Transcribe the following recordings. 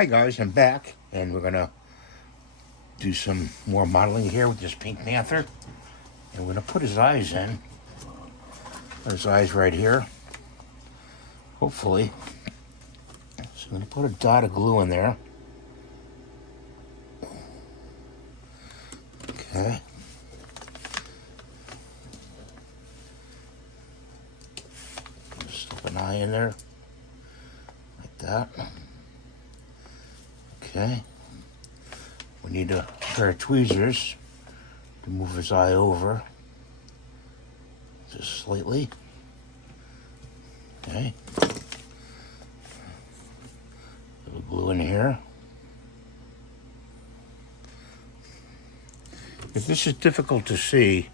Hi guys, I'm back and we're gonna do some more modeling here with this pink panther. And we're gonna put his eyes in. Put his eyes right here, hopefully. So I'm gonna put a dot of glue in there. Okay. Slip an eye in there, like that. Okay. We need a pair of tweezers to move his eye over, just slightly. Okay. Little glue in here. If this is difficult to see,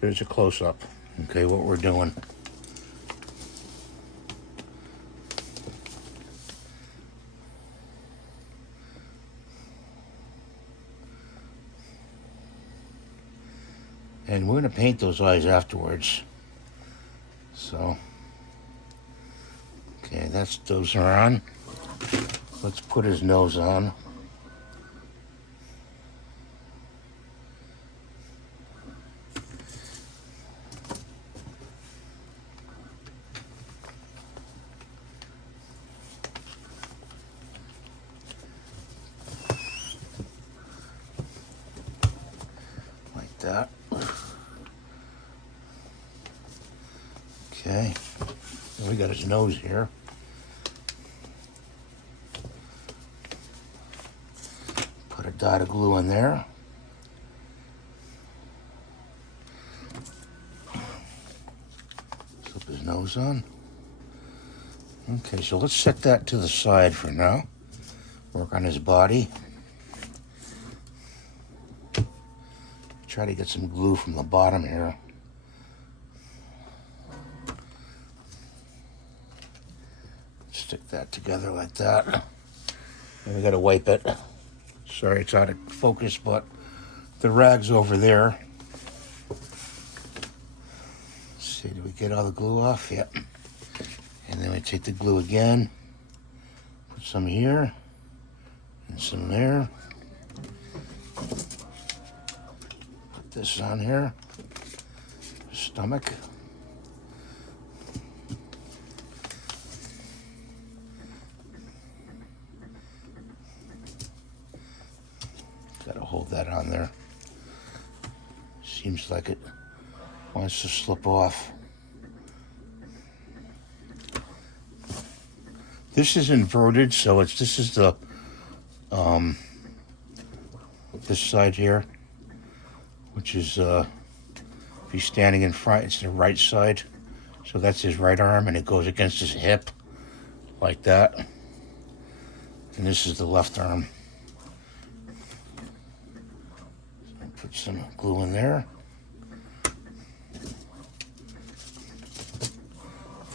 there's a close-up. Okay, what we're doing. And we're going to paint those eyes afterwards. So, okay, those are on. Let's put his nose on. Like that. Okay, and we got his nose here. Put a dot of glue in there. Slip his nose on. Okay, so let's set that to the side for now. Work on his body. Try to get some glue from the bottom here. Stick that together like that. And we gotta wipe it. Sorry, it's out of focus, but the rag's over there. Let's see, do we get all the glue off? Yep. And then we take the glue again. Put some here and some there. Put this on here. Stomach. Gotta hold that on there. Seems like it wants to slip off. This is inverted, so this is the this side here, which is if he's standing in front, it's the right side. So that's his right arm, and it goes against his hip like that. And this is the left arm. Put some glue in there.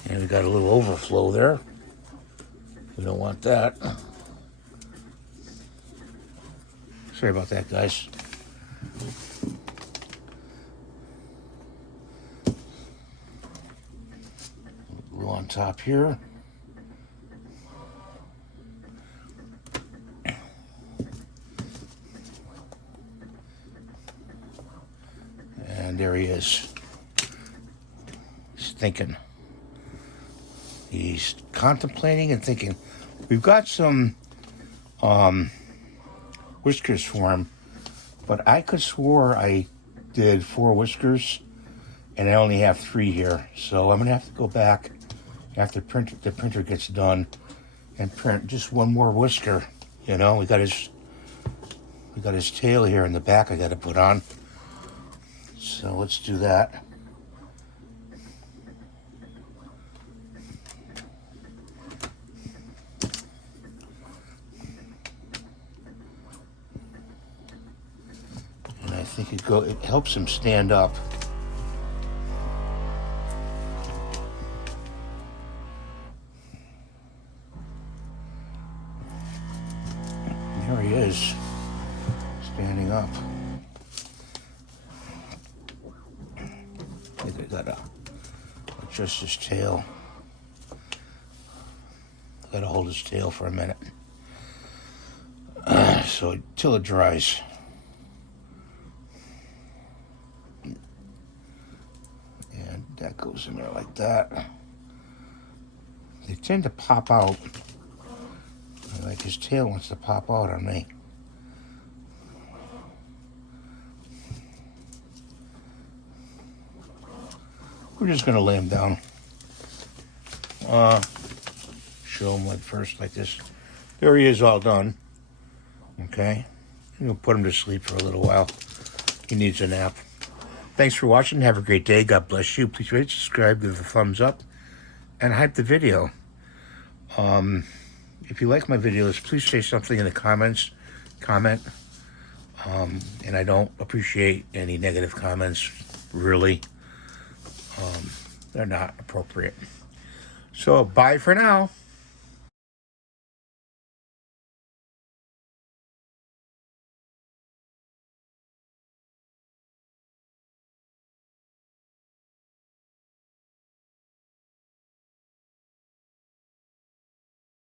And we got a little overflow there. We don't want that. Sorry about that, guys. Glue on top here. And there he is. He's thinking. He's contemplating and thinking. We've got some whiskers for him, but I could swore I did 4 whiskers, and I only have 3 here. So I'm gonna have to go back after the printer gets done and print just 1 more whisker. You know, we got his tail here in the back I got to put on. So let's do that. And I think it helps him stand up. And here he is, standing up. I think I gotta adjust his tail. Gotta hold his tail for a minute. so till it dries. And that goes in there like that. They tend to pop out. Like his tail wants to pop out on me. We're just gonna lay him down. Show him like first like this. There he is, all done. Okay, I'm gonna put him to sleep for a little while. He needs a nap. Thanks for watching. Have a great day. God bless you. Please rate, subscribe, give a thumbs up, and hype the video. If you like my videos, please say something in the comments. Comment. And I don't appreciate any negative comments, really. They're not appropriate. So, bye for now.